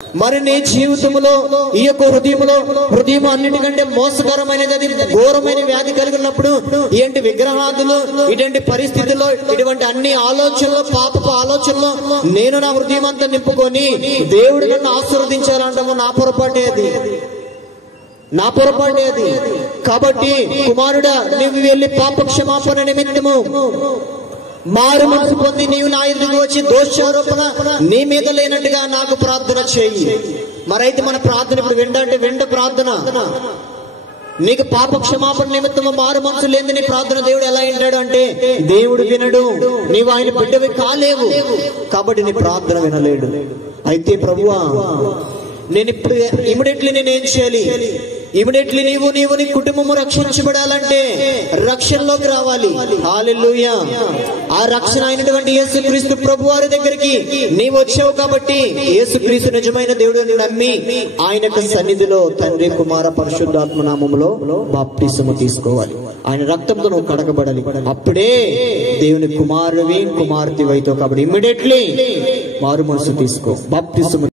మరి నీ జీవితంలో ఈ యొక్క హృదయం అన్నిటికంటే మోసకరమైనది, అది ఘోరమైన వ్యాధి కలిగి ఉన్నప్పుడు ఏంటి విగ్రహాదులు, ఇటువంటి పరిస్థితుల్లో, ఇటువంటి అన్ని ఆలోచనలు, పాపపు ఆలోచనలు నేను నా హృదయం అంతా నింపుకొని దేవుడు నన్ను ఆశీర్వదించాలంటాము. నా పొరపాటే అది. కాబట్టి కుమారుడా, నువ్వు వెళ్ళి పాప క్షమాపణ నిమిత్తము మారు మనసు పొంది నీవు నా ఎదురుకు వచ్చి దోషారోపణ నీ మీద లేనట్టుగా నాకు ప్రార్థన చేయి. మరైతే మన ప్రార్థన ఇప్పుడు వెంట ప్రార్థన. నీకు పాప క్షమాపణ నిమిత్తము మారు మనసు లేని నీ ప్రార్థన దేవుడు ఎలా వింటాడు అంటే, దేవుడు వినడు. నీవు ఆయన బిడ్డవి కాలేవు కాబట్టి నీ ప్రార్థన వినలేడు. అయితే ప్రభువా, నేను ఇప్పుడు ఇమిడియట్లీ నేనేం చేయాలి? ఇమిడియట్లీ నీవు నీ కుటుంబము రక్షించబడాలంటే రక్షణలోకి రావాలి. హల్లెలూయా. ఆ రక్షణ అయినటువంటి యేసుక్రీస్తు ప్రభువారి దగ్గరికి నీవు వచ్చావు కాబట్టి యేసుక్రీస్తు నిజమైన దేవుడు నమ్మి ఆయన యొక్క సన్నిధిలో తండ్రి, కుమార, పరిశుద్ధాత్మ నామములో బాప్తిసము తీసుకోవాలి. ఆయన రక్తంతో నువ్వు కడగబడాలి. అప్పుడే దేవుని కుమారువి, కుమార్తెవైతావు. కాబట్టి ఇమిడియట్లీ మారు మనసు తీసుకో, బాప్తిసము